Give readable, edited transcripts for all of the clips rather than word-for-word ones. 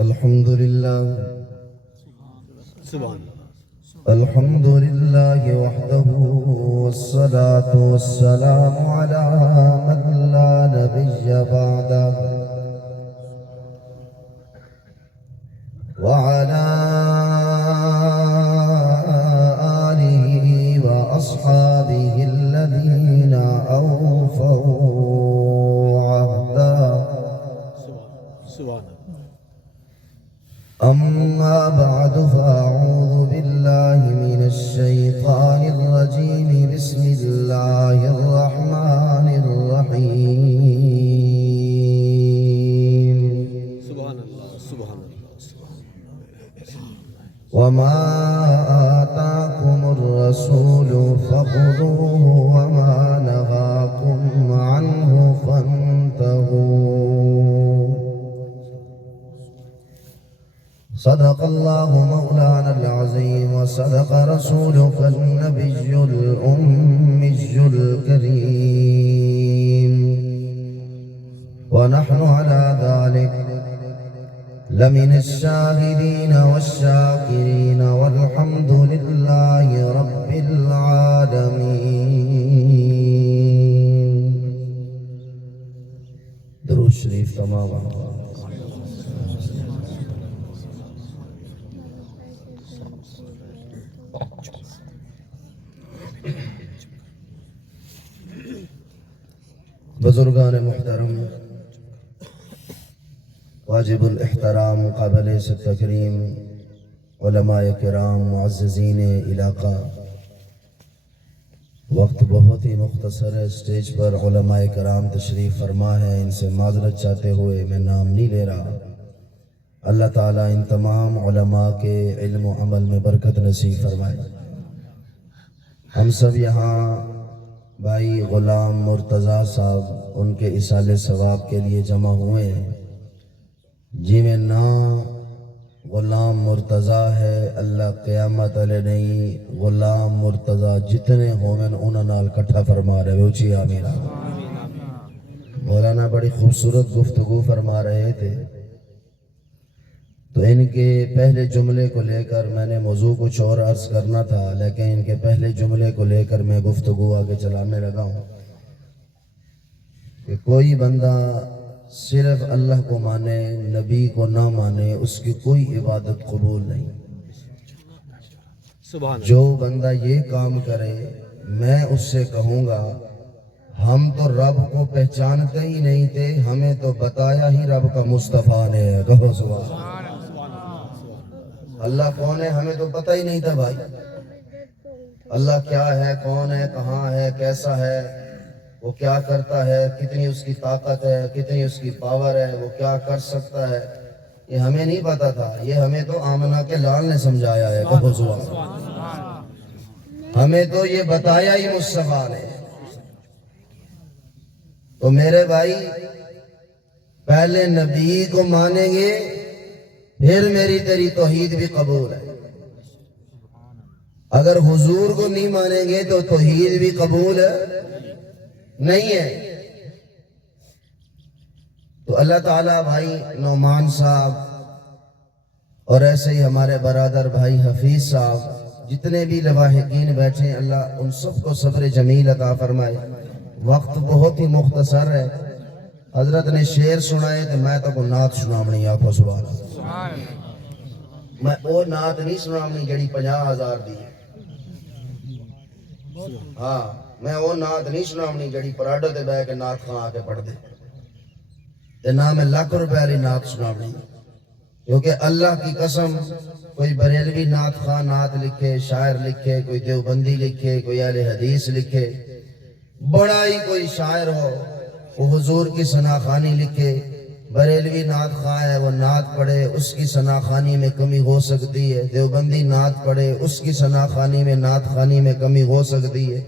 الحمد لله سبحان اللہ الحمد لله وحده والصلاة والسلام على من لا نبي بعده وعلى آله وأصحابه الذين أوفوا عهدا سبحان اللہ أما بعد فأعوذ بالله من الشيطان الرجيم بسم الله الرحمن الرحيم سبحان اللہ سبحان اللہ وما آتاكم الرسول فخذوه وما نهاكم عنه فانتهوا صدق الله مولانا العظيم وصدق رسولك النبي الأمي الكريم ونحن على ذلك لمن الشاهدين والشاكرين والحمد لله رب العالمين. درود شریف تمام بزرگان محترم، واجب الاحترام، قابل سے تکریم علماء کرام، معززین علاقہ، وقت بہت ہی مختصر ہے. اسٹیج پر علماء کرام تشریف فرما ہے. ان سے معذرت چاہتے ہوئے میں نام نہیں لے رہا. اللہ تعالیٰ ان تمام علماء کے علم و عمل میں برکت نصیب فرمائے. ہم سب یہاں بھائی غلام مرتضیٰ صاحب ان کے اصالِ ثواب کے لیے جمع ہوئے ہیں. جی میں نا غلام مرتضیٰ ہے، اللہ قیامت علیہ نہیں غلام مرتضیٰ جتنے ہومن انہاں نال کٹھا فرما رہے. اونچی آمین. مولانا بڑی خوبصورت گفتگو فرما رہے تھے، تو ان کے پہلے جملے کو لے کر میں نے موضوع کچھ اور عرض کرنا تھا، لیکن ان کے پہلے جملے کو لے کر میں گفتگو آگے چلانے لگا ہوں کہ کوئی بندہ صرف اللہ کو مانے، نبی کو نہ مانے، اس کی کوئی عبادت قبول نہیں. سبحان اللہ جو بندہ یہ کام کرے میں اس سے کہوں گا ہم تو رب کو پہچانتے ہی نہیں تھے، ہمیں تو بتایا ہی رب کا مصطفیٰ نے. کہو سبحان اللہ. اللہ کون ہے ہمیں تو پتہ ہی نہیں تھا بھائی. اللہ کیا ہے، کون ہے، کہاں ہے، کیسا ہے، وہ کیا کرتا ہے، کتنی اس کی طاقت ہے، کتنی اس کی پاور ہے، وہ کیا کر سکتا ہے، یہ ہمیں نہیں پتا تھا. یہ ہمیں تو آمنہ کے لال نے سمجھایا ہے. کہو سبحان اللہ. ہمیں تو یہ بتایا ہی مصطفیٰ نے. تو میرے بھائی پہلے نبی کو مانیں گے پھر میری تیری توحید بھی قبول ہے. اگر حضور کو نہیں مانیں گے تو توحید بھی قبول نہیں ہے. تو اللہ تعالیٰ بھائی نعمان صاحب اور ایسے ہی ہمارے برادر بھائی حفیظ صاحب جتنے بھی لواحقین بیٹھے ہیں، اللہ ان سب کو صبر جمیل عطا فرمائے. وقت بہت ہی مختصر ہے. حضرت نے شعر سنائے تو میں تو کو نعت سنامنی. آپ کو سبحان اللہ. میں وہ نعت نہیں سنامنی جڑی 50,000 دی. ہاں میں وہ نعت نہیں سنامنی جڑی پراڈو تے بہ کے نعت خان آ کے پڑھ دے. تے نہ میں لاکھ روپے والی نعت سنامنی، کیونکہ اللہ کی قسم کوئی بریلوی نعت خان نعت لکھے، شاعر لکھے، کوئی دیوبندی لکھے، کوئی اہل حدیث لکھے، بڑا ہی کوئی شاعر ہو وہ حضور کی ثناخوانی لکھے، بریلوی نعت خواہ ہے وہ نعت پڑھے، اس کی ثناخوانی میں کمی ہو سکتی ہے. دیوبندی نعت پڑھے، اس کی ثناخوانی میں نعت خوانی میں کمی ہو سکتی ہے.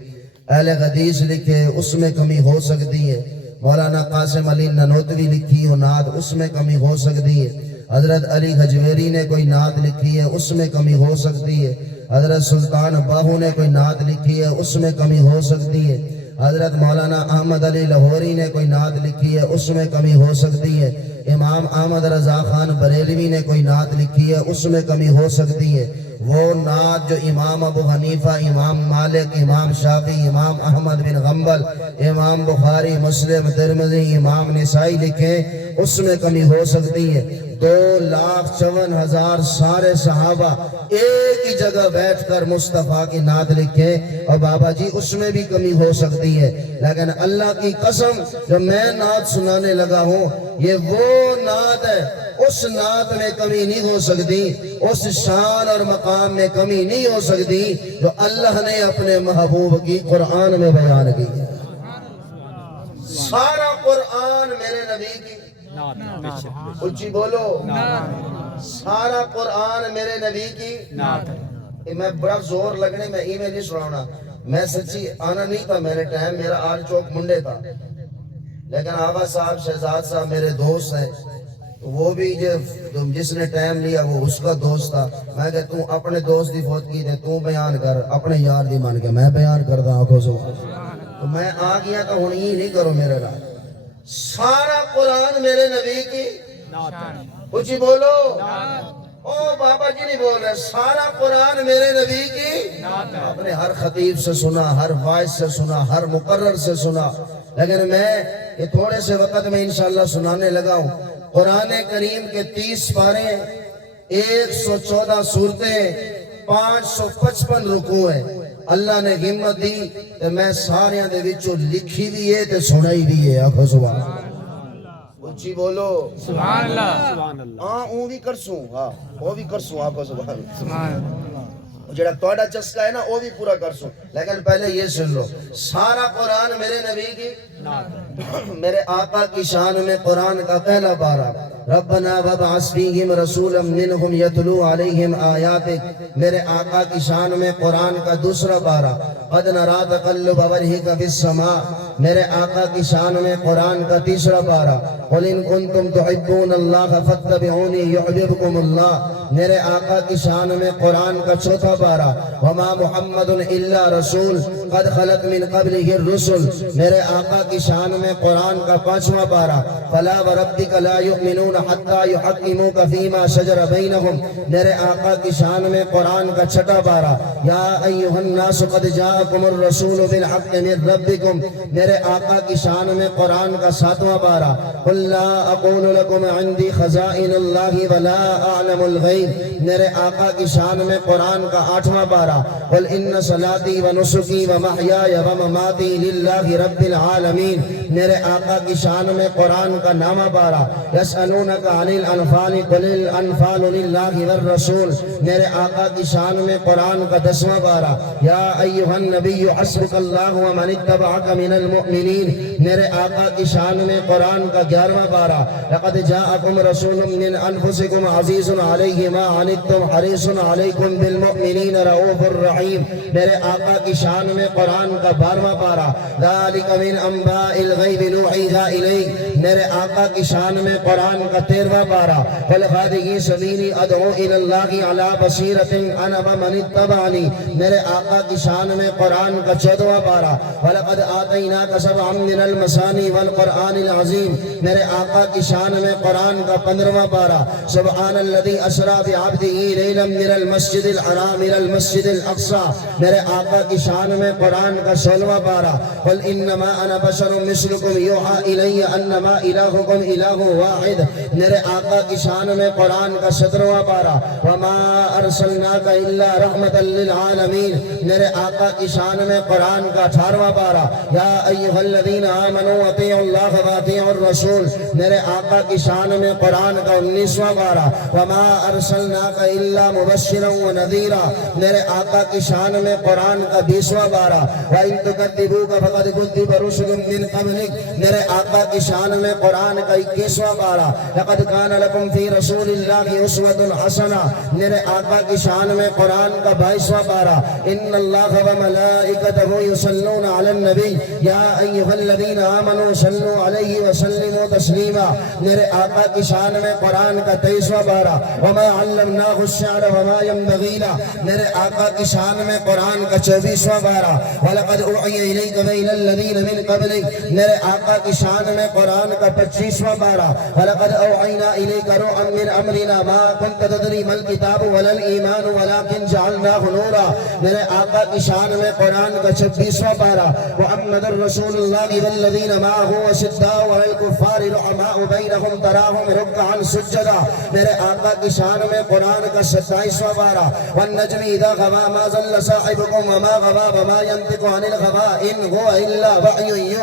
اہل حدیث لکھے، اس میں کمی ہو سکتی ہے. مولانا قاسم علی ننوتوی لکھی ہو نعت، اس میں کمی ہو سکتی ہے. حضرت علی حجویری نے کوئی نعت لکھی ہے، اس میں کمی ہو سکتی ہے. حضرت سلطان باہو نے کوئی نعت لکھی ہے، اس میں کمی ہو سکتی ہے. حضرت مولانا احمد علی لاہوری نے کوئی نعت لکھی ہے، اس میں کمی ہو سکتی ہے. امام احمد رضا خان بریلوی نے کوئی نعت لکھی ہے اس میں کمی ہو سکتی ہے، وہ نعت جو امام ابو حنیفہ، امام مالک، امام شافعی، امام احمد بن حنبل، امام بخاری، مسلم، ترمذی، امام نسائی لکھیں اس میں کمی ہو سکتی ہے۔ 2,54,000 سارے صحابہ ایک ہی جگہ بیٹھ کر مصطفیٰ کی نعت لکھیں اور بابا جی اس میں بھی کمی ہو سکتی ہے، لیکن اللہ کی قسم جو میں نعت سنانے لگا ہوں یہ وہ نعت ہے، اس نعت میں کمی نہیں ہو سکتی، اس شان اور مقام میں کمی نہیں ہو سکتی جو اللہ نے اپنے محبوب کی قرآن میں بیان کی ہے۔ سارا قرآن میرے نبی کی، اچھی بولو، سارا قرآن میرے نبی کی نعت ہے۔ میں بڑا زور لگنے میں ہی میں نہیں سنانا، میں سچی آنا نہیں تھا، میرے ٹائم میرا آل چوک منڈے تھا، لیکن آغا صاحب شہزاد صاحب میرے دوست ہیں، وہ بھی جس نے ٹائم لیا وہ اس کا دوست تھا۔ میں کہ تو اپنے دوست دی فوت کی دے تو بیان کر، اپنے یار دی مان کے میں بیان کردا آنکھوں سے، تو میں آ گیا کہ ہن ہی نہیں کرو میرے رات۔ سارا قرآن میرے نبی کی کچھ بولو، او بابا جی نہیں بول رہے، سارا قرآن میرے نبی کی آپ نے ہر خطیب سے سنا، ہر وائز سے سنا، ہر مقرر سے سنا، لیکن میں یہ تھوڑے سے وقت میں انشاءاللہ سنانے لگا ہوں۔ قرآن کریم کے 30 پارے، 114 سورتیں، 555 رکوع ہیں۔ اللہ نے ہمت دی کہ میں ساریاں دے وچوں لکھی بھی ہے تے سنائی بھی ہے، آکھو سبحان اللہ، اچھی بولو سبحان اللہ، سبحان اللہ، ہاں اون بھی کرسوں، ہاں وہ بھی کرسوں، آکھو سبحان اللہ، جڑا توڑا چسکا ہے نا وہ بھی پورا کرسوں، لیکن پہلے یہ سن لو، سارا قرآن میرے نبی کی میرے آقا کی شان میں قرآن کا پہلا پارہ، ربنا وابعث فیہم رسولا منہم یتلو علیہم آیاتک، میرے آقا کی شان میں قرآن کا دوسرا پارہ، قد نرا تقلب وجہک فی السماء، میرے آقا کی شان میں قرآن کا تیسرا پارہ، قل ان کنتم تحبون اللہ فاتبعونی یحببکم اللہ، میرے آقا کی شان میں قرآن کا چوتھا پارہ، وما محمد الا رسول قد خلت من قبلہ الرسل، میرے آقا کی شان میں قرآن کا 5واں پارہ، فلا وربک لا یؤمنون حتی یحکموک فیما شجر بینہم، میرے آقا کی شان میں قرآن کا 6واں پارہ، یا ایھا الناس قد جاءکم الرسول بالحق من ربکم، میرے آقا کی شان میں قرآن کا 7واں پارہ، قل لا اقول لکم عندی خزائن اللہ ولا اعلم الغیب، میرے آقا کی شان میں قرآن کا 8واں پارہ، قل ان صلاتی و نسکی و محیای و مماتی للہ رب العالمین، میرے آقا کی شان میں قرآن کا 9واں پارہ، یسألونک عن الانفال قل الانفال للہ والرسول، میرے آقا کی شان میں قرآن کا 10واں پارہ، یا ایھا النبی حسبک اللہ ومن اتبعک من المؤمنین، میرے آقا کی شان میں قرآن کا 11واں پارہ، لقد جاءکم رسول من انفسکم عزیز علیہ ما عنتم حریص علیکم بالمؤمنین رؤوف الرحیم، میرے آقا کی شان میں قرآن کا 12واں پارہ، ذالک من انباء الغیب نوحیہا الیک، میرے آقا کی شان میں قرآن کا 13واں پارہ، قل ھذہ سبیلی ادعو الی اللہ علی بصیرۃ انا ومن اتبعنی، میرے آقا کی شان میں قرآن کا 14واں پارہ، ولقد آتیناک سبعا من المثانی والقرآن العظیم، میرے آقا کی شان میں قرآن کا 15واں پارہ، سبحان الذی اسری بعبدہ لیلا من المسجد الحرام الى المسجد الاقصی، میرے آقا کی شان میں قرآن کا 16واں پارہ، قل انما انا بشر مثلکم یوحی الی انما الہکم الہ واحد، میرے آقا کی شان میں قرآن کا 17واں پارہ، وما ارسلناک الا رحمتا للعالمین، میرے آقا کی شان میں قرآن کا 18واں پارہ، یا ایھا الذین آمنوا اطیعوا اللہ واطیعوا الرسول، میرے آقا کی شان میں قرآن کا 19واں پارہ، وما ارسلناک الا مبشرا ونذیرا، میرے آقا کی شان میں قرآن کا 20واں پارہ، وَإِن تُكَذِّبُوكَ فَقَدْ كُذِّبَ رُسُلٌ مِّن قَبْلِكَ، میرے آقا کی شان میں قرآن کا 21واں پارہ، لَقَدْ كَانَ لَكُمْ فِي رَسُولِ اللَّهِ أُسْوَةٌ حَسَنَةٌ، میرے آقا کی شان میں قرآن کا 22واں پارہ، إِنَّ اللَّهَ وَمَلَائِكَتَهُ يُصَلُّونَ عَلَى النَّبِيِّ يَا أَيُّهَا الَّذِينَ آمَنُوا صَلُّوا عَلَيْهِ وَسَلِّمُوا تَسْلِيمًا، میرے آقا کی شان میں قرآن کا 23واں پارہ، وَمَا عَلَّمْنَاهُ الشِّعْرَ وَمَا يَنبَغِي لَهُ، میرے آقا کی شان میں قرآن کا 24واں پارہ، وَلَقَدْ أُوحِيَ إِلَيْكَ وَإِلَى الَّذِينَ مِن قَبْلِكَ غیرک، میرے آقا کی شان میں قرآن کا 25واں پارہ وَلَقَدْ أَوْحَيْنَا إِلَيْكَ رُوحًا مِّنْ أَمْرِنَا مَا كُنْتَ تَدْرِي مَا الْكِتَابُ وَلَا الْإِيمَانُ وَلَكِنْ جَعَلْنَاهُ نُورًا، میرے آقا کی شان میں قرآن کا 26واں پارہ محمد الرسول اللہ والذین معه وشداء علی الکفار رحماء بینہم تراہم رکعا سجدا، میرے آقا کی شان میں قرآن کا 27واں پارہ والنجم اذا غوا ما ضل صاحبکم وما غوا وما ينطق عن الغوا ان هو الا وحی یوحی،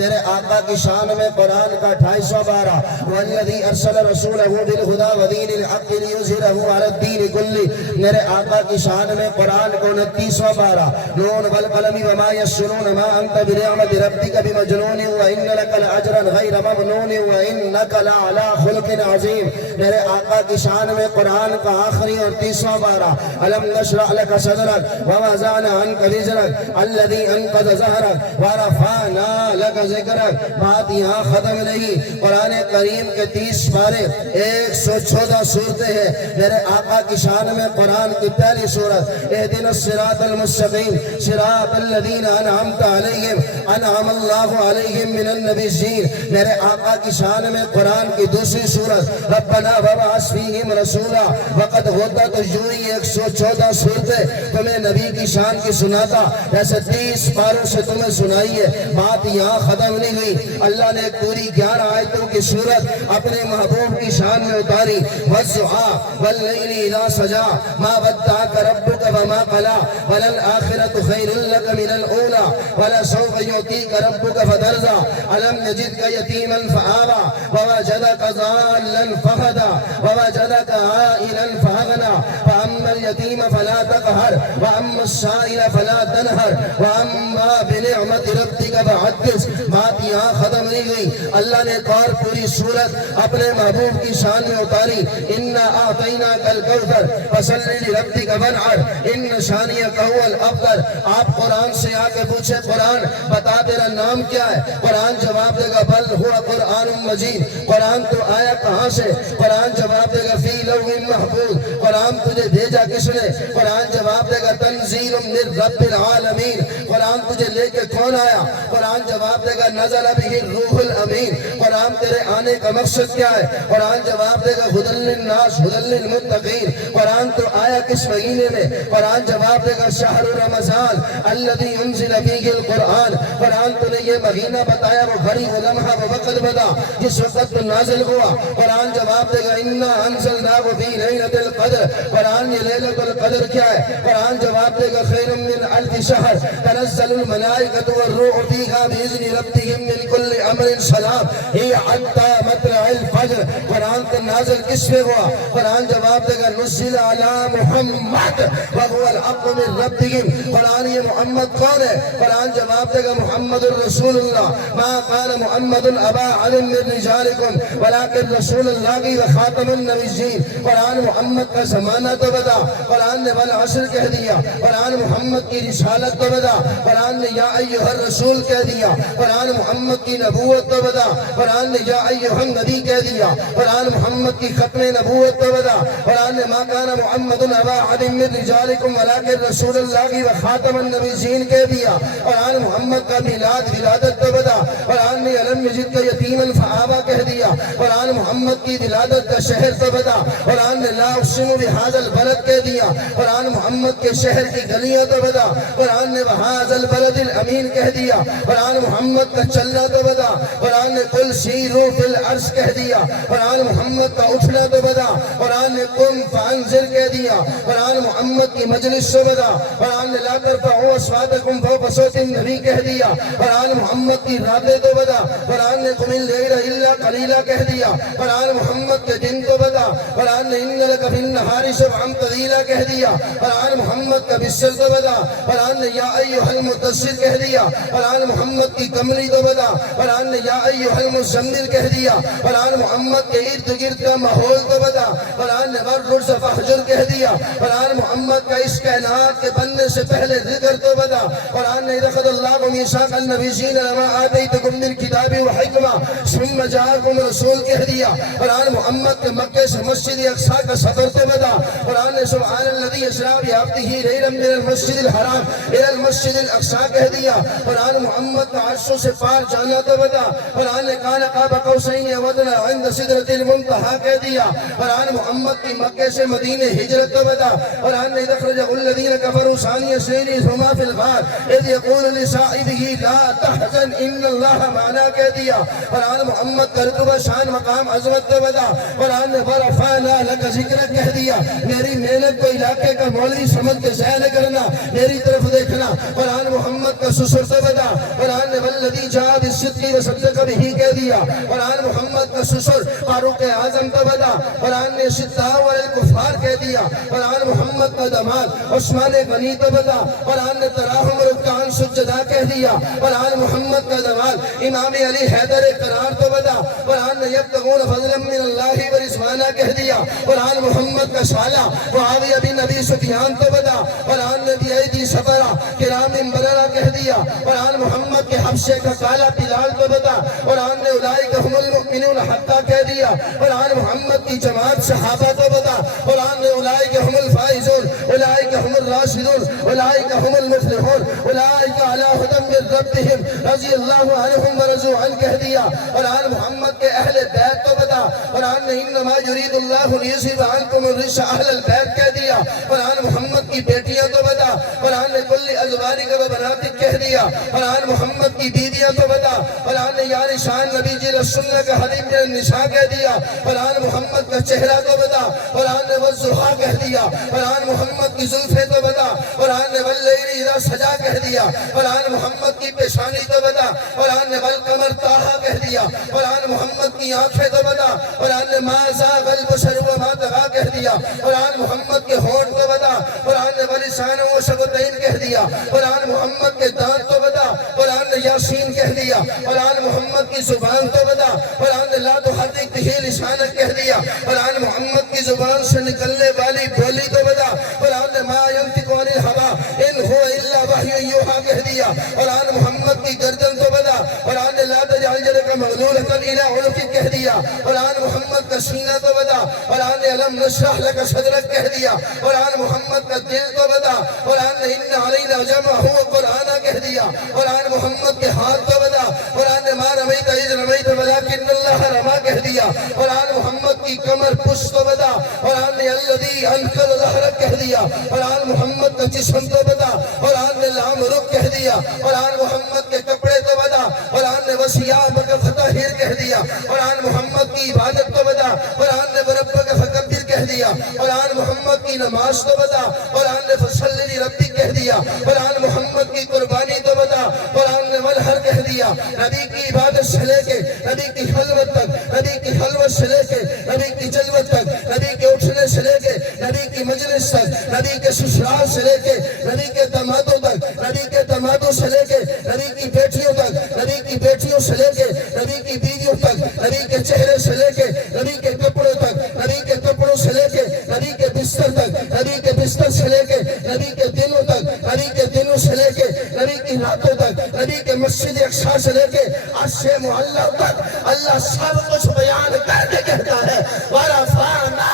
میرے آقا کی شان میں قرآن کا 28واں پارہ والذی ارسل رسولہ بالہدی ودین الحق لیظہرہ علی الدین کلہ، میرے آقا کی شان میں قرآن کو 29واں پارہ نون والقلم وما یسرون ما انت بنعمت ربک بمجنون وان لک لاجرا غیر ممنون وانک لعلی خلق عظیم، میرے آقا کی شان میں قرآن کا آخری اور 30واں پارہ الم نشرح لک صدرک ووضعنا عنک وزرک الذی انقض ظہرک ورفعنا لک ذکرک، بات یہاں ختم نہیں، قرآن کریم کے 30 پارے 114 صورتیں ہیں، میرے آقا کی شان میں قرآن کی پہلی صورت اہدنا الصراط المستقیم صراط الذین انعمت علیہم انعم اللہ علیہم من النبیین، میرے آقا کی شان میں قرآن کی دوسری صورت ربنا وابعث فیہم رسولا وقد غدت الجوعی 114 صورتیں تمہیں نبی کی شان کی سناتا، ایسے 30 پاروں سے تمہیں سنائی ہے، بات یہاں ختم نہیں ہوئی، اللہ نے پوری 11 آیتوں کی صورت اپنے محبوب کی شان میں اتاری والضحیٰ واللیل اذا سجا ما ودعک ربک وما قلی وللآخرۃ خیر لک من الاولی ولسوف یعطیک ربک فترضی الم یجدک یتیما فآوی ووجدک ضالا فہدی ووجدک عائلا فأغنی فأما اليتیم فلا تقہر وأما السائل فلا تنہر وأما بنعمت ربک فحدث، بات یہاں ختم نہیں ہوئی، اللہ نے ایک اور پوری صورت اپنے محبوب کی شان میں اتاری انا اعطیناک الکوثر فصل لربک وانحر ان شانئک هو الابتر، آپ قرآن سے آ کے پوچھے قرآن بتا تیرا نام کیا ہے، قرآن جواب دے گا بل هو قرآن مجید، قرآن تو آیا کہاں سے، قرآن جواب دے گا فی لوح محفوظ، قرآن تجھے بھیجا کس نے، قرآن جواب دے گا تنزیل من رب العالمین، قرآن تجھے لے کے کون آیا، قرآن جواب دے گا نزل بہ الروح الامین، قرآن تیرے آنے کا مقصد کیا ہے، قرآن جواب دے گا ہدی للناس ہدی للمتقین، قرآن تو آیا کس مہینے میں، قرآن جواب دے گا شہر رمضان الذی انزل فیہ القرآن، قرآن تو نے یہ مہینہ بتایا وہ گھڑی وہ لمحہ وہ وقت بتا جس وقت تو نازل ہوا، قرآن جواب دے گا انا انزلناہ فی لیلۃ القدر، قرآن یہ لیلۃ القدر کیا ہے، قرآن جواب دے گا خیر من الف شہر تنزل الملائکۃ والروح فیہا بإذن ربہم من کل امر سلام ہی حتی مطلع الفجر، قرآن تو نازل کس پہ ہوا، قرآن جواب دے گا نزل علی محمد وهو الحق من ربہم، قرآن یہ محمد کون ہے، قرآن جواب دے گا محمد الرسول اللہ ما قال محمد ابا احد من رجالکم ولکن رسول اللہ وخاتم النبیین، قرآن محمد کا زمانہ تو بتا، قرآن نے والعصر کہہ دیا، قرآن محمد کی رسالت تو بتا، قرآن نے یا ایھا الرسول کہہ دیا، قرآن محمد کی نبوت تو بتا، قرآن نے یا ایھا النبی کہہ دیا، قرآن محمد کی ختم نبوت تو بتا، قرآن نے ما کان محمد ابا احد من رجالکم ولکن رسول اللہ وخاتم النبیین کہہ دیا، قرآن محمد کا میلاد ولادت تو بتا، قرآن نے الم یجدک یتیما فآوی کہہ دیا، قرآن محمد کی ولادت کا شہر تو بتا، قرآن نے لا اقسم بہذا البلد کہہ دیا، قرآن محمد کے شہر کی گلیاں تو بتا، قرآن نے وہذا البلد الامین کہہ دیا، قرآن محمد کا چلنا تو بتا، قرآن نے قل سیروا فی الارض کہہ دیا، قرآن محمد کا اٹھنا تو بتا، قرآن نے قم فانذر کہہ دیا، قرآن محمد کی مجلس تو بتا، قرآن نے لا ترفعوا اصواتکم فوق صوت النبی کہہ دیا، قرآن محمد کی راتیں تو بتا، قرآن نے قم اللیل الا قلیلا کہہ دیا، قرآن محمد کے دن تو بتا، قرآن نے ان لک فی النہار سبحا طویلا کہہ دیا، قرآن محمد کا بسر تو بتا، قرآن نے یا ایھا المدثر کہہ دیا، قرآن محمد کی کملی تو بتا، قرآن نے یا ایھا المزمل کہہ دیا، قرآن محمد کے ارد گرد کا ماحول تو بتا، قرآن نے الرجز فاہجر کہہ دیا قرآن محمد کا اس کائنات کے بننے سے پہلے ذکر تو بتا قرآن نے اخذ اللہ میثاق النبیین لما آتیتکم من کتاب و حکمہ ثم جاءکم رسول کہہ دیا قرآن محمد کے مکہ سے مسجد اقصی کا سفر تو بتا قرآن نے سبحان الذی اسری بعبدہ لیلا من المسجد الحرام الى المسجد الاقصی کہہ دیا قرآن محمد کا عرشوں سے پار جانا تو بتا قرآن نے کان قاب قوسین او ادنی عند سدرۃ المنتہی کہہ دیا قرآن محمد کی مکہ سے مدینے ہجرت تو بتا قرآن نے اخرج الذین کفروا ثانی اثنین ہما فی الغار اذ یقول لصاحبہ لا تحزن ان اللہ معنا کہہ دیا قرآن محمد کا رتبہ شان مقام عظمت تو بتا قرآن نے ورفعنا لک ذکرک کہہ دیا میری محنت کو علاقے کا مولوی سمجھ کے ضائع نہ کرنا میری طرف دیکھنا قرآن محمد کا سسر تو بتا قرآن نے والذی جاء بالصدق وصدق به کہہ دیا قرآن محمد کا سسر فاروق اعظم تو بتا قرآن نے شداء والکفار کہہ دیا قرآن محمد کا داماد عثمان غنی تو بتا قرآن نے تراہم رکعان سجدہ کہہ دیا قرآن محمد کا داماد امام علی حیدر قرار تو بتا قرآن نے یبتغون فضلا من اللہ ورضوانا کہہ دیا قرآن محمد کا سالہ معاویہ بن ابی سفیان تو بتا قرآن نے بیعیدی صبرہ کرام بررہ کہہ دیا قرآن محمد کے حبشے کا کالا بلال تو بتا قرآن نے اولئک هم المؤمنون حقا کہہ دیا قرآن محمد کی جماعت صحابہ تو بتا قرآن نے اولئک هم الفائزون اولئک هم الراشدون اولئک هم المفلحون اولئک علی ھدی من ربهم رضی اللہ عنہم ورضوا عنہ کہہ دیا قرآن محمد کے اہل بیت تو بتا قرآن نے انما یرید اللہ لیذھب عنکم الرجس اہل البیت کہہ دیا قرآن محمد کی بیٹیاں تو بتا قرآن نے کل ازواجک و بناتک کہہ دیا قرآن محمد کی بیویاں تو بتا قرآن نے یا نشان نبی جی السنہ کا حلیم من النساء کہہ دیا قرآن محمد کا چہرہ تو بتا قرآن نے والضحیٰ کہہ دیا قرآن محمد کی زلفیں تو بتا قرآن نے واللیل اذا سجا کہہ دیا قرآن محمد کی پیشانی تو بتا قرآن نے والقمر طٰہٰ کہہ دیا قرآن محمد کی آنکھیں تو بتا قرآن نے ما زاغ البصر وما طغیٰ کہہ دیا قرآن محمد کے ہونٹ تو بتا قرآن نے ولسان و شفتین کہہ دیا قرآن محمد کے دانت تو بتا قرآن نے یاسین کہہ دیا قرآن محمد کی زبان تو بتا قرآن نے لا تحرک بہ لسانک کہہ دیا قرآن محمد کی زبان سے نکلنے والی بولی تو بتا قرآن نے ما ینطق عن الہوی ان هو الا وحی یوحی کہہ دیا قرآن محمد کی گردن تو بتا قرآن نے لا تجعل یدک مغلولۃ الی عنقک کہہ دیا قرآن محمد کا سینہ تو بتا قرآن نے الم نشرح لک صدرک کہہ دیا قرآن محمد کا دل تو بتا قرآن نے ان علینا جمعہ قرآن کہہ دیا قرآن محمد کے ہاتھ تو بتا قرآن نے ما رمیت اذ رمیت ولکن اللہ رما کہہ دیا قرآن محمد کی کمر پشت تو بتا قرآن نے الذی انقض ظہرک کہہ دیا قرآن محمد کا جسم تو بتا قرآن نے لام رخ کہہ دیا قرآن محمد کے کپڑے تو بتا قرآن نے وثیابک فطہر کہہ دیا قرآن محمد کی عبادت تو بتا قرآن نے وربک فکبر کہہ دیا قرآن محمد کی نماز تو بتا قرآن نے فصلی لربک کہہ دیا قرآن محمد کی قربانی تو بتا قرآن نے والحر کہہ دیا نبی کی عبادت سے لے کے نبی کی خلوت تک نبی کی خلوت سے لے کے نبی کی جلوت تک نبی کے اٹھنے سے لے کے نبی کی مجلس تک نبی کے سسرال سے لے کے نبی کے دامادوں تک نبی کے دامادوں سے لے کے نبی کی بیٹیوں تک نبی کی بیٹیوں سے لے کے نبی کی بیویوں تک نبی کے چہرے سے لے کے نبی کے کپڑوں تک نبی کے کپڑوں سے لے کے نبی کے بستر تک نبی کے بستر سے لے کے نبی کے دنوں تک نبی کے دنوں سے لے کے نبی کی راتوں تک نبی کے مسجد اقصی سے لے کے عرش معلی تک اللہ سب کچھ بیان کر کے کہتا ہے ورفعنا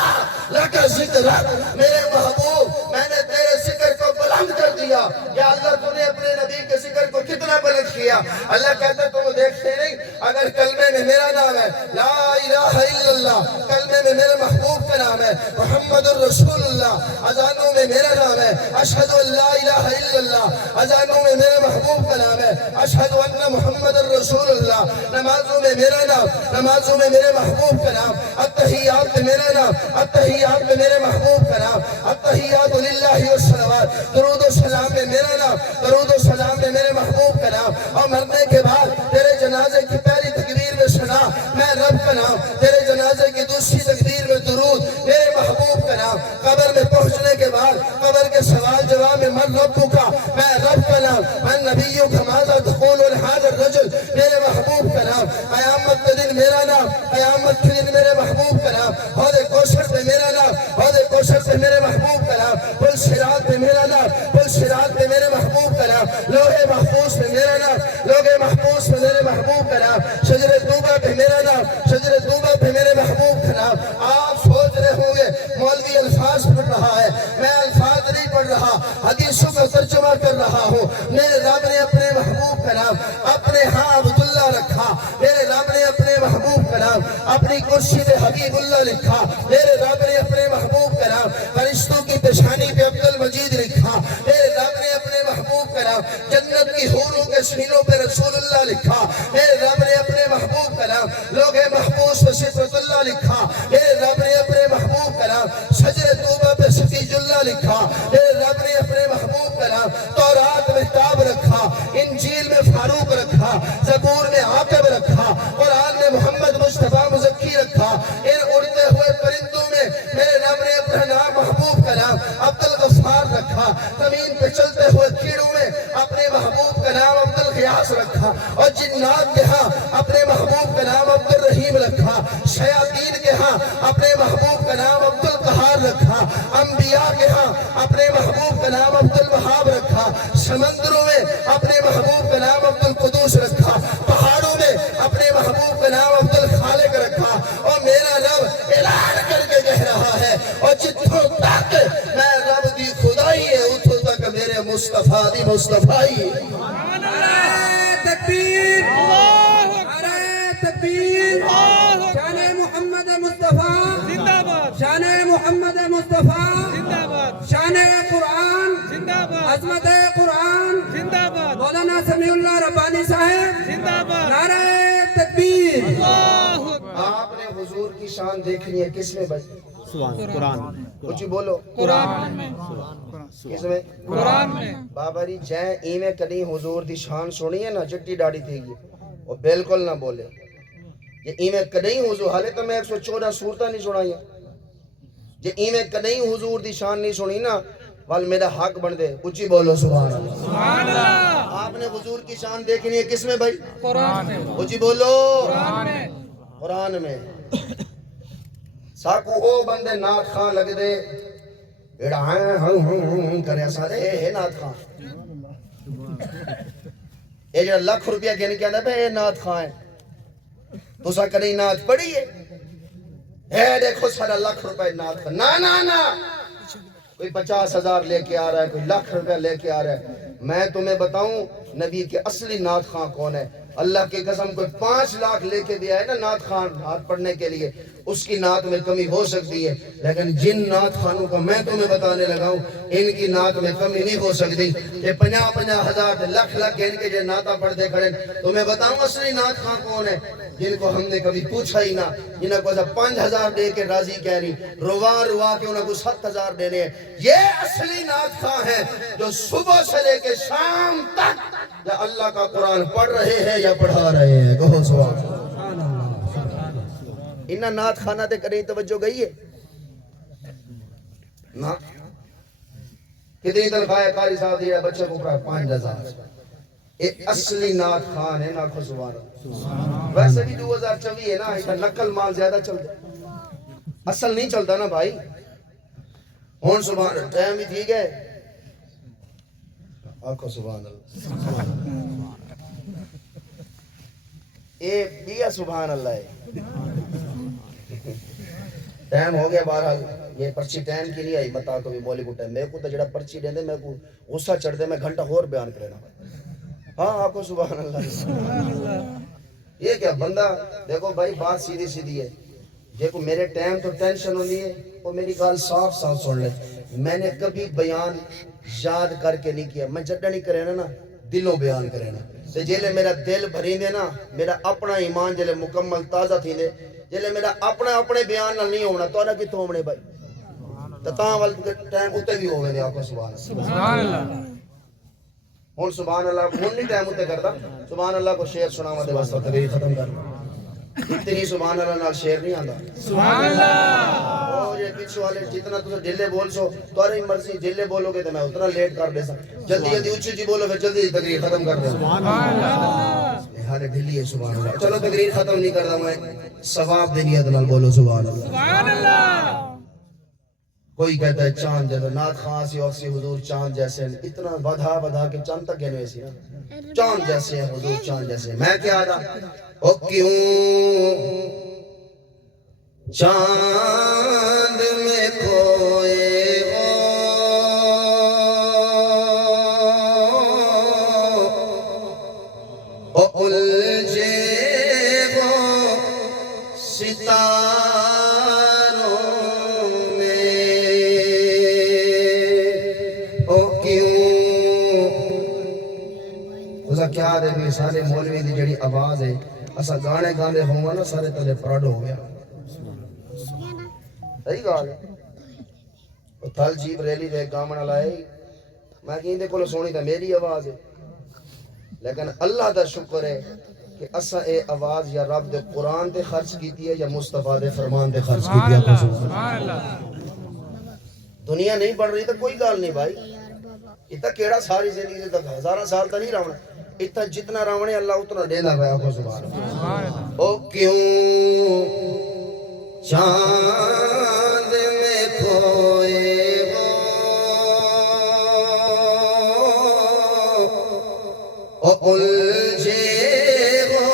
لک ذکرک میرے محبوب میں نے تیرے ذکر کو بلند کر دیا یا اللہ تو نے اپنے نبی کے ذکر کو کتنا بلند کیا اللہ کہتا تم دیکھتے نہیں اگر کلمے میں میرا نام ہے لا الہ الا اللہ کلمے میں میرے محبوب کا نام ہے محمد الرسول اللہ اذانوں میں میرا نام ہے اشہد ان لا الہ الا اللہ اذانوں میں میرے محبوب کا نام ہے اشہد ان محمد الرسول اللہ نمازوں میں میرا نام نمازوں میں میرے محبوب کا نام التحیات میں میرا نام التحیات میں میرے محبوب کا نام التحیات للہ والصلوات درود و سلام میں میرا نام درود و سلام میں میرے محبوب کا نام اور مرنے کے بعد تیرے جنازے کی پہلی تکبیر میں سنا میں رب کا نام تیرے جنازے کی دوسری تکبیر میں درود میرے محبوب کا نام قبر میں پہنچنے کے بعد قبر کے سوال جواب میں من ربک میں رب کا نام من نبیک ماذا تقول لهذا الرجل میرے محبوب کا نام قیامت کے دن میرا نام قیامت کے دن میرے محبوب کا نام حوض کوثر پہ میرا نام حوض پہ میرے محبوب کا نام، پل صراط پہ میرا نام، پل صراط پہ میرے محبوب کا نام، لوح محفوظ پہ میرا نام، لوح محفوظ پہ میرے محبوب کا نام، شجر طوبہ پہ میرا نام، شجر طوبہ پہ میرے محبوب کا نام۔ آپ سوچ رہے ہوں گے مولوی الفاظ پڑھ رہا ہے، میں الفاظ نہیں پڑھ رہا، حدیثوں کا ترجمہ کر رہا ہوں۔ میرے رب نے اپنے محبوب کا نام اپنے ہاں عبداللہ رکھا، میرے رب نے اپنے محبوب کا نام اپنی کرسی پہ حبیب اللہ لکھا، میرے رب نے اپنے محبوب کا نام فرشتوں کی پیشانی پہ عبد المجید لکھا، میرے رب نے اپنے محبوب کا نام جنت کی حوروں کے سینوں پہ رسول اللہ لکھا، میرے رب نے اپنے محبوب کا نام لوح محفوظ پہ صفت اللہ لکھا، میرے رب نے اپنے محبوب کا نام شجر طوبہ پہ صفیج اللہ لکھا، میرے رب نے اپنے محبوب کا نام تورات میں تاب رکھا، انجیل میں فاروق رکھا، زبور میں عاقب رکھا، قرآن میں محمد مصطفیٰ مزکی رکھا۔ ان اڑتے ہوئے پرندوں میں میرے رب نے اپنا نام محبوب کا نام عبد الغفار رکھا، زمین پہ چلتے ہوئے کیڑوں میں اپنے محبوب کا نام عبد الغیاث رکھا، اور جنات کے ہاں اپنے محبوب کا نام عبد الرحیم رکھا، شیاطین کے ہاں اپنے محبوب کا نام عبد القہار رکھا، انبیاء کے ہاں اپنے محبوب کا نام عبد الوہاب رکھا، سمندروں میں اپنے محبوب کا نام عبد القدوس رکھا، پہاڑوں میں اپنے محبوب کا نام عبد الخالق رکھا، اور میرا رب اعلان کر کے کہہ رہا ہے اور جتوں تک میں رب دی خدائی ہے اتوں تک میرے مصطفیٰ دی مصطفیٰ ہی ہے۔ تکبیر، نعرہ تکبیر، شان محمد مصطفیٰ زندہ باد، شان محمد مصطفیٰ زندہ باد، شان قرآن، زندہ باد، عظمت قرآن، زندہ باد، مولانا سمیع اللہ ربانی صاحب، زندہ باد، نعرہ تکبیر۔ اللہ اکبر۔ آپ نے حضور کی شان دیکھنی ہے کس میں بھائی؟ سبحان قرآن، کچھ بولو قرآن میں، کس میں؟ قرآن میں۔ بابا جی جائیں ایویں کدی حضور دی شان سنی ہے نا چٹی ڈاڑی تھی گی وہ بالکل نہ بولے یہ ایویں کدی حضور حالے تو میں 114 صورتیں نہیں سنائی جے ایویں کدی حضور دی شان نہیں سنی نا وال میرا حق بن دے اچھی بولو سبحان اللہ۔ سبحان اللہ، آپ نے حضور کی شان دیکھنی ہے کس میں بھائی؟ قرآن میں، اچھی بولو قرآن میں۔ قرآن میں۔ ساکو او بندے نات خان لگ دے ایڑا ہاں کرے سارے اے نات خان اے جڑا لاکھ روپیہ گن کے آندا پے اے نات خان ہے تساں کدی نات پڑھی ہے؟ اے دیکھو سارا لاکھ روپے نات خان، نا نا نا کوئی 50,000 لے کے آ رہا ہے، کوئی لاکھ روپے لے کے آ رہا ہے۔ میں تمہیں بتاؤں نبی کے اصلی نات خان کون ہے؟ اللہ کی قسم کوئی 5 لاکھ لے کے بھی آئے نا نات خان نات پڑھنے کے لیے اس کی نات میں کمی ہو سکتی ہے، لیکن جن نات خانوں کا میں تمہیں بتانے لگا ہوں ان کی نات میں کمی نہیں ہو سکتی۔ یہ 50,000 لاکھ ان کے جو ناتا پڑھتے کھڑے تمہیں بتاؤں اصلی نات خان کون ہے؟ جن کو ہم نے کبھی پوچھا ہی نہ، جنہوں کو 5,000 دے کے راضی کہہ رہی روا کے انہوں کو 7,000 دینے ہیں۔ یہ اصلی نات خان ہے جو صبح سے لے کے شام تک یا اللہ کا قرآن پڑھ رہے ہیں یا پڑھا رہے ہیں۔ کہو سبحان انہاں نات خانہ تے کریں توجہ گئی ہے نا؟ کتنی تنخواہ قاری صاحب دیا بچے کو 5,000 یہ اصلی نات خان ہے نا؟ کہو سبحان اللہ۔ ویسے بھی 2024 ہے نا ادھر نقل مال زیادہ چلتا اصل نہیں چلتا نا بھائی۔ ہون سبحان اللہ ٹائم بھی ٹھیک ہے آنکھو سبحان اللہ اے بیا سبحان اللہ ہے۔ ٹائم ہو گیا بہرحال یہ پرچی ٹائم کی نہیں آئی متا کو بھی مولی کو ٹائم میں کو تو جڑا پرچی دے دے میں کو غصہ چڑھ دے میں گھنٹہ اور بیان کرنا۔ ہاں آنکھو سبحان اللہ۔ یہ کیا بندہ دیکھو بھائی بات سیدھی سیدھی ہے دیکھو میرے ٹائم تو ٹینشن ہونی ہے وہ میری گال صاف صاف سن لے میں نے کبھی بیان یاد کر کے نہیں کیا میں جڑا نہیں کرے نا دلوں بیان کرے نا تے جیلے میرا دل بھری دے نا میرا اپنا ایمان جیلے مکمل تازہ تھی دے جیلے میرا اپنے بیان نال نہیں ہونا تو نہ کی تو ہونے بھائی تاں وال ٹائم اتے بھی ہوے نے آکو سبحان اللہ۔ ہن سبحان اللہ ہن نہیں ٹائم اتے کردا سبحان اللہ کو شعر سناواں دے واسطے تقریر ختم کر اتنی سبحان اللہ نال شعر نہیں آندا سبحان اللہ۔ او یہ پیچھے والے جتنا تساں ڈھیلے بول سو تمہاری مرضی ڈھیلے بولو گے تے میں اتنا لیٹ کر دے سا جلدی جلدی اونچی بولو پھر جلدی تقریر ختم کر دے سبحان اللہ۔ ہر ڈھیلی ہے سبحان اللہ۔ چلو تقریر ختم نہیں کردا میں ثواب دے نیت نال بولو سبحان اللہ۔ سبحان اللہ۔ کوئی کہتا ہے چاند جیسا نعت خواہ سی اور سی حضور چاند جیسے ہیں، اتنا بدھا بدھا کے چاند تک گئے سی نا چاند جیسے ہیں حضور چاند جیسے ہیں میں کیا تھا او کیوں چاند میں کھوئے ہو او الجھے ہو ستاروں کیا دے بھی سارے مولوی دی جڑی آواز ہے اسا گانے گاندے ہوں نا سارے تلے پراڈ ہو گیا صحیح گال ہے وہ تھل جیب ریلی دے گامنا لائے میں کہیں دے کولو سونی تا میری آواز ہے لیکن اللہ دا شکر ہے کہ اسا اے آواز یا رب دے قرآن دے خرچ کیتی ہے یا مصطفیٰ دے فرمان دے خرچ کیتی ہے سبحان اللہ دنیا نہیں بڑھ رہی تو کوئی گال نہیں بھائی اتنا کیڑا ساری زندگی سے تک ہزارہ سال تا نہیں راونا اتنا جتنا راونے اللہ اتنا دینا گیا کو سبحان اللہ او کیوں چاند میں کھوئے ہو او الجھے ہو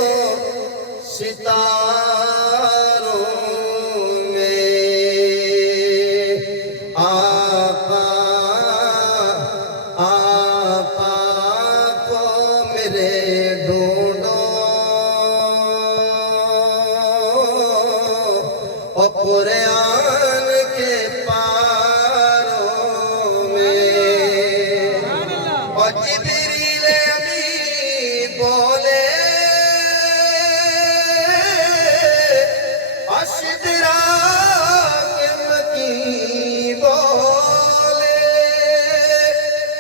ستاروں میں آقا آقا کو میرے ڈھونڈو اور قرآن کے پاروں میں اور جبریل امین بولے اشتراک مکی بولے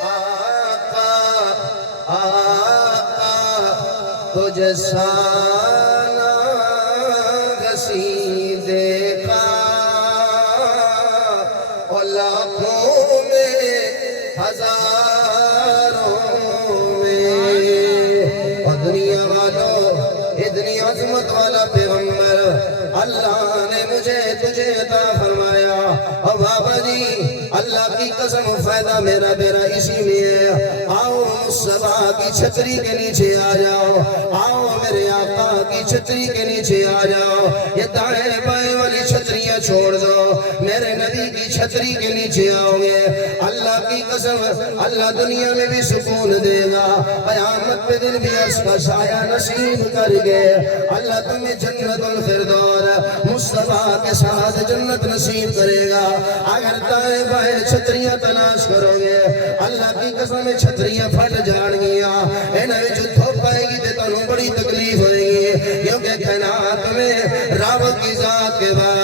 آقا آقا تجھ سانا گسی دیکھا اور لاکھوں میں ہزاروں میں اور دنیا والوں اتنی عظمت والا پیغمبر اللہ نے مجھے تجھے عطا فرمایا اور بابا جی اللہ کی قسم فائدہ میرا اسی میں ہے آؤ مصطفیٰ کی چھتری کے نیچے آ جاؤ آؤ میرے آقا کی چھتری کے نیچے آ جاؤ یہ دائیں بائیں والی چھتریاں چھوڑ دو میرے نبی کی چھتری کے نیچے آؤ گے اللہ کی قسم اللہ دنیا میں بھی سکون دے گا قیامت پہ دن بھی اس کا سایہ نصیب کر گے اللہ تمہیں جنت الفردوس مصطفیٰ کے ساتھ جنت نصیب کرے گا اگر دائیں بائیں چھتریاں تلاش کرو گے اللہ کی قسم چھتریاں پھٹ جان گیا انہیں جو دھوپ آئے گی تے تنوں بڑی تکلیف ہوئے گی کیونکہ کائنات میں رب کی ذات کے بعد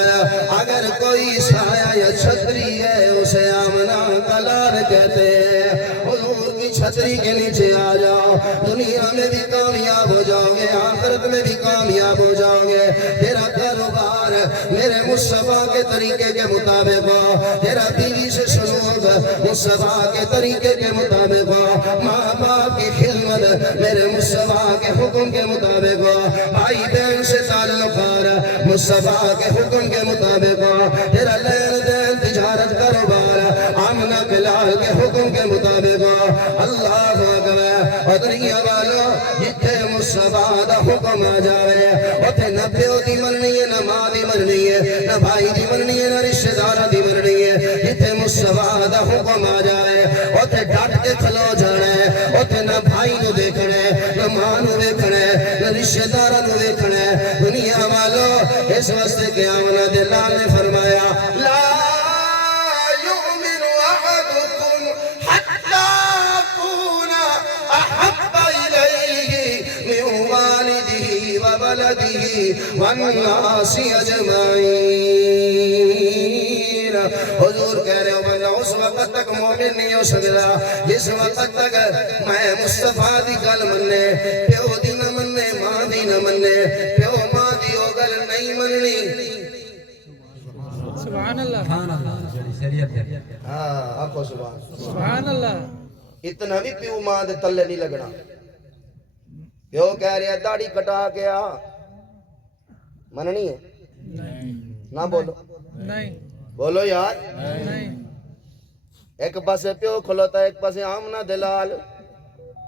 اگر کوئی سایہ یا چھتری ہے اسے آمنہ کلار کہتے ہیں حضور کی چھتری کے نیچے آ جاؤ دنیا میں بھی کامیاب ہو جاؤ گے آخرت میں بھی کامیاب ہو جاؤ گے تیرا کاروبار میرے مصطفیٰ کے طریقے کے مطابق ہو تیرا بیوی سے سلوک مصطفیٰ کے طریقے کے مطابق ہو ماں باپ کی خدمت میرے مصطفیٰ کے حکم کے مطابق ہو بھائی بہن سے تعلقات مصطفیٰ کے حکم کے مطابق ہو تیرا لین دین تجارت کاروبار آمنہ بلال کے حکم کے مطابق ہو اللہ اکبر اور دنیا والوں جتنے مصطفیٰ دا حکم آ جاوے اتنے نہ پیو دی مرنی ہے نہ ماں دی مرنی ہے نہ بھائی دی مرنی ہے نہ رشتہ دارہ دی مرنی ہے جتنے مصطفیٰ دا حکم آ جائے اتنے ڈٹ کے کھلو جانا ہے اتنے نہ بھائی نو دیکھنا ہے نہ ماں نو دیکھنا ہے نہ رشتہ دارہ نو دیکھنا ہے دنیا والوں اس واسطے کہ آمنہ دلال نے فرمایا لا یؤمن احدکم حتی اکون احب الیہ من والدہ وولدہ والناس اجمعین حضور کہہ رہے ہو بندہ اس وقت تک مومن نہیں ہو سکتا جس وقت تک میں مصطفیٰ دی گل مننے پیو دی نہ مننے ماں دی نہ مننے پیو ماں دی ہو گل نہیں مننی سبحان اللہ ہاں آنکھو سبحان اللہ اتنا بھی پیو ماں دے تلے نہیں لگنا پیو کہہ رہے ہیں داڑھی کٹا کے آ مننی ہے نہیں نہ بولو نہیں بولو یار نہیں ایک پاسے پیو کھلوتا ہے ایک پاسے آمنہ دلال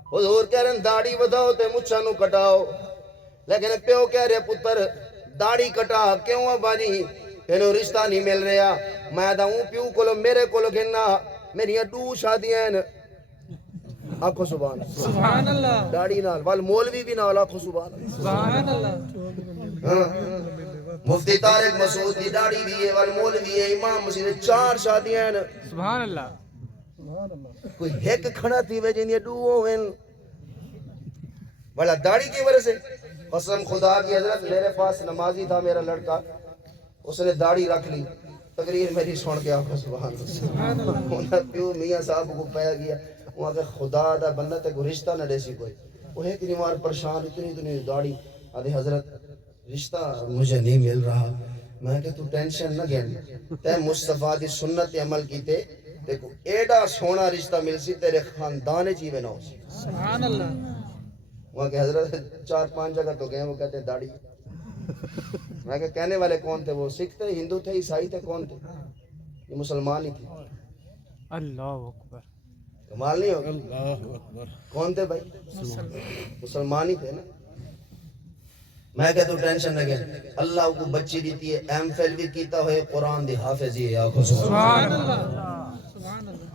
حضور کہہ رہے ہیں داڑھی بداؤ تے مچھا نو کٹاؤ لیکن پیو کہہ رہے پتر داڑھی کٹا کیوں بانی تینوں رشتہ نہیں مل رہا میں داؤں پیو کولو میرے کولو گھننا میری دو شادیاں ہیں آنکھو سبحان سبحان اللہ داڑھی نال وال مولوی بھی نال آنکھو سبحان سبحان اللہ ہاں مفتی طارق مسعود دی داڑھی بھی ہے وال مولوی ہے امام مسجد 4 شادیاں ہیں سبحان اللہ کوئی ایک کھڑا تھی وے جن یہ دو ہوئن والا داڑھی کی وجہ سے قسم خدا کی حضرت میرے پاس نمازی تھا میرا لڑکا اس نے داڑھی رکھ لی تقریر میری سن کے آنکھوں سبحان اللہ انہاں پیو میاں صاحب کو پایا گیا وہاں کہ خدا دا بندہ تے کوئی رشتہ نہ دے سی کوئی وہ ایک نیوار پریشان اتنی داڑھی آدھے حضرت رشتہ مجھے نہیں مل رہا میں کہ تو ٹینشن نہ گین تے مصطفیٰ دی سنت عمل کیتے دیکھو ایڈا سونا رشتہ مل سی تیرے خاندان چیوے نہ ہو سی سبحان اللہ وہاں کہ حضرت 4-5 جگہ تو گئے وہ کہتے ہیں داڑھی میں کہ کہنے والے کون تھے وہ سکھ تھے ہندو تھے عیسائی تھے کون تھے یہ مسلمان ہی تھے اللہ اکبر کمال نہیں ہوگا کون تھے بھائی مسلمان ہی تھے نا میں کہ تو ٹینشن نہ گئے اللہ کو بچی دیتی ہے ایم فیل بھی کیتا ہوئے قرآن دی حافظی ہے آنکھوں سبحان اللہ سبحان اللہ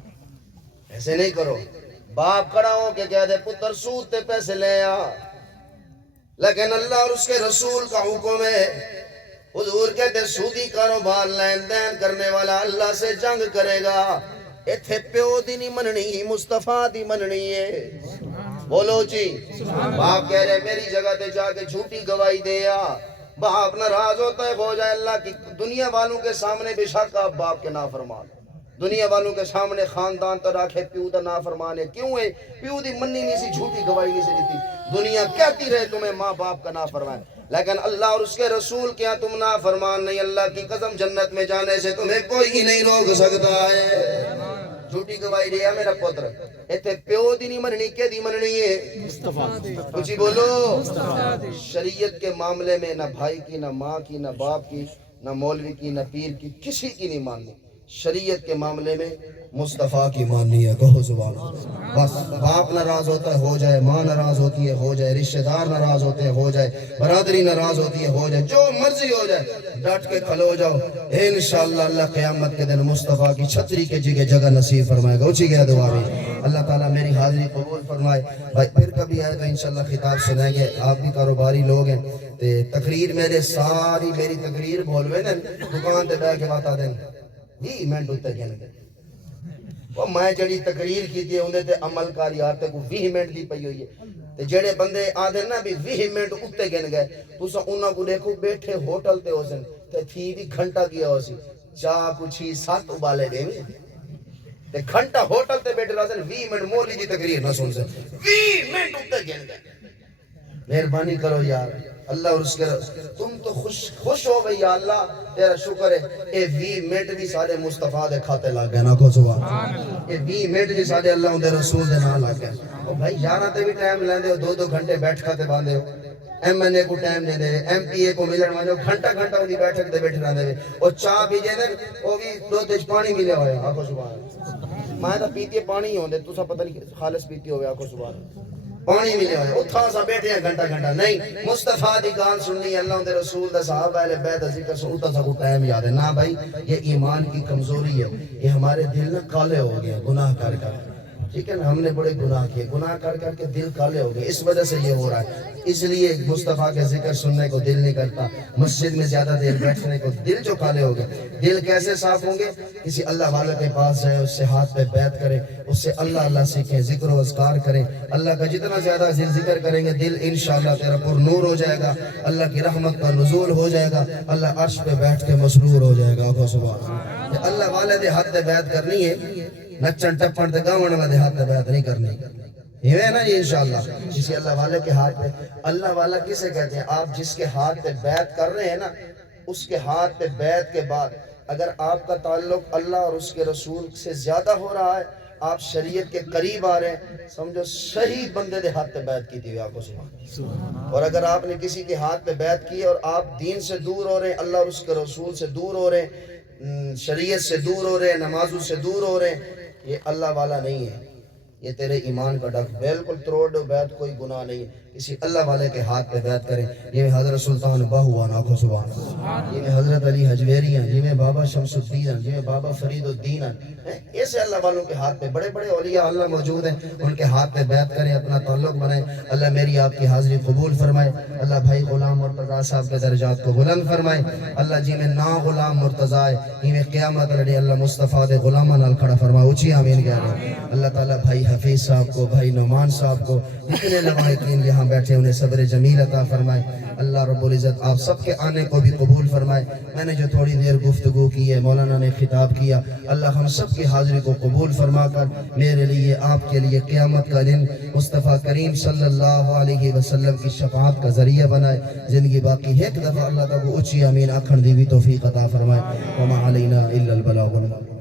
ایسے نہیں کرو باپ کھڑا ہو کے کہہ دے پتر سود تے پیسے لے آ لیکن اللہ اور اس کے رسول کا حکم ہے حضور کہتے سودی کاروبار لین دین کرنے والا اللہ سے جنگ کرے گا ایتھے پیو دی نہیں مننی مصطفیٰ دی مننی ہے بولو جی باپ کہہ رہے میری جگہ تے جا کے جھوٹی گواہی دے آ باپ ناراض ہوتا ہے ہو جائے اللہ کی دنیا والوں کے سامنے بے شک آپ باپ کے نافرمان دنیا والوں کے سامنے خاندان تو راکھے پیو دا نافرمان ہے کیوں ہے پیو دی مننی نہیں سی جھوٹی گواہی نہیں سی دیتی دنیا کہتی رہے تمہیں ماں باپ کا نافرمان لیکن اللہ اور اس کے رسول کیا تم نافرمان نہیں اللہ کی قسم جنت میں جانے سے تمہیں کوئی نہیں روک سکتا ہے جھوٹی گواہی دیا میرا پتر ایتھے پیو دی نہیں مننی کے دی مننی ہے کچھ بولو شریعت کے معاملے میں نہ بھائی کی نہ ماں کی نہ باپ کی نہ مولوی کی نہ پیر کی کسی کی نہیں ماننی شریعت کے معاملے میں مصطفیٰ کی ماننی ہے کہو زبان بس باپ ناراض ہوتا ہے ہو جائے ماں ناراض ہوتی ہے ہو جائے رشتہ دار ناراض ہوتے ہیں ہو جائے برادری ناراض ہوتی ہے ہو جائے جو مرضی ہو جائے ڈٹ کے کھلو جاؤ انشاءاللہ اللہ قیامت کے دن مصطفیٰ کی چھتری کے جگہ نصیب فرمائے گا اچھی گیا دعا بھی اللہ تعالیٰ میری حاضری قبول فرمائے بھائی پھر کبھی آئے تو انشاءاللہ خطاب سنائیں گے آپ بھی کاروباری لوگ ہیں تقریر میری تقریر بولوے نا دکان تے بیٹھ کے بتا دیں 20 منٹ ہوتے گئے وہ میں جڑی تقریر کی تھی انہیں تے عمل کار یار تے کو 20 منٹ دی پئی ہوئی ہے تے جڑے بندے آدھے نا بھی 20 منٹ اتے گن گئے تسا انہاں کو دیکھو بیٹھے ہوٹل تے ہو سن تے تھی بھی گھنٹہ گیا ہو سی چاہ کچھ 7 ابالے دیں تے گھنٹہ ہوٹل تے بیٹھے رہا سن 20 منٹ مولی دی تقریر نہ سن سن 20 منٹ اتے گن گئے مہربانی کرو یار اللہ اور اس کے تم تو خوش ہو گئی یا اللہ تیرا شکر ہے اے 20 منٹ بھی سارے مصطفیٰ دے کھاتے لگ گئے نا کو سبحان اے 20 منٹ بھی سارے اللہ دے رسول دے نام لگ گئے او بھائی یاراں تے بھی ٹائم لیندے ہو 2 گھنٹے بیٹھ کھاتے باندھے ہو ایم این اے کو ٹائم دے دے ایم پی اے کو ملن والے گھنٹہ ان دی بیٹھک تے بیٹھے رہندے اور چاہ بھی دے دے او بھی 2 تیج پانی ملیا ہویا آکھو سبحان میں تا پیتی پانی ہوندے تسا پتہ نہیں خالص پیتی ہوے آکھو سبحان پانی ملے ہوئے اتھا سا بیٹھے ہیں گھنٹہ نہیں مصطفیٰ دی گان سننی اللہ دے رسول دے صحابہ اہل بیت ذکر سن اتھا سا کو ٹائم یاد ہے نا بھائی یہ ایمان کی کمزوری ہے یہ ہمارے دل نہ کالے ہو گئے گناہ کر ٹھیک ہے نا ہم نے بڑے گناہ کیے گناہ کر کے دل کالے ہو گئے اس وجہ سے یہ ہو رہا ہے اس لیے مصطفیٰ کے ذکر سننے کو دل نہیں کرتا مسجد میں زیادہ دیر بیٹھنے کو دل جو کالے ہو گئے دل کیسے صاف ہوں گے کسی اللہ والے کے پاس جائے اس سے ہاتھ پہ بیعت کرے اس سے اللہ سیکھیں ذکر و اذکار کریں اللہ کا جتنا زیادہ ذکر کریں گے دل انشاءاللہ تیرا پر نور ہو جائے گا اللہ کی رحمت کا نزول ہو جائے گا اللہ عرش پہ بیٹھ کے مسرور ہو جائے گا سبحان اللہ والے دے ہاتھ پہ بیعت کرنی ہے نچن ٹپن تے گاون والے ہاتھ پہ بیعت نہیں کرنی یہ ہے نا جی انشاءاللہ کسی اللہ والے کے ہاتھ پہ اللہ والا کسے کہتے ہیں آپ جس کے ہاتھ پہ بیعت کر رہے ہیں نا اس کے ہاتھ پہ بیعت کے بعد اگر آپ کا تعلق اللہ اور اس کے رسول سے زیادہ ہو رہا ہے آپ شریعت کے قریب آ رہے ہیں سمجھو صحیح بندے دے ہاتھ پہ بیعت کی تھی آپ کو سبحان اور اگر آپ نے کسی کے ہاتھ پہ بیعت کی اور آپ دین سے دور ہو رہے ہیں اللہ اور اس کے رسول سے دور ہو رہے ہیں شریعت سے دور ہو رہے ہیں، نمازوں سے دور ہو رہے ہیں، یہ اللہ والا نہیں ہے، یہ تیرے ایمان کا ڈک بالکل تروڑ بیعت کوئی گناہ نہیں ہے، کسی اللہ والے کے ہاتھ پہ بیعت کریں۔ یہ میں حضرت سلطان باہوان آنکھوں سبحان اللہ، یہ میں حضرت علی حجویری ہیں، یہ میں بابا شمس الدین ہیں، یہ میں بابا فرید الدین ہیں، ایسے اللہ والوں کے ہاتھ پہ بڑے بڑے اولیاء اللہ موجود ہیں، ان کے ہاتھ پہ بیعت کریں، اپنا تعلق بنائیں۔ اللہ میری آپ کی حاضری قبول فرمائے، اللہ بھائی غلام مرتضیٰ صاحب کے درجات کو بلند فرمائے، اللہ جی میں نا غلام مرتضیٰ ہے، یہ میں قیامت رڑی اللہ مصطفیٰ دے غلامہ نال کھڑا فرمائے، اچھی آمین کہہ رہے۔ اللہ تعالیٰ بھائی حفیظ صاحب کو، بھائی نعمان صاحب کو، جتنے لوائقین یہاں بیٹھے انہیں صبر جمیل عطا فرمائے۔ اللہ رب العزت آپ سب کے آنے کو بھی قبول فرمائے۔ میں نے جو تھوڑی دیر گفتگو کی ہے، مولانا نے خطاب کیا، اللہ ہم سب کی حاضری کو قبول فرما کر میرے لیے، آپ کے لیے قیامت کا دن مصطفیٰ کریم صلی اللہ علیہ وسلم کی شفاعت کا ذریعہ بنائے۔ زندگی باقی ہے ایک دفعہ اللہ تعالیٰ کو اچھی آمین آکھن دی بھی توفیق عطا فرمائے۔ وما علینا الا البلاغ۔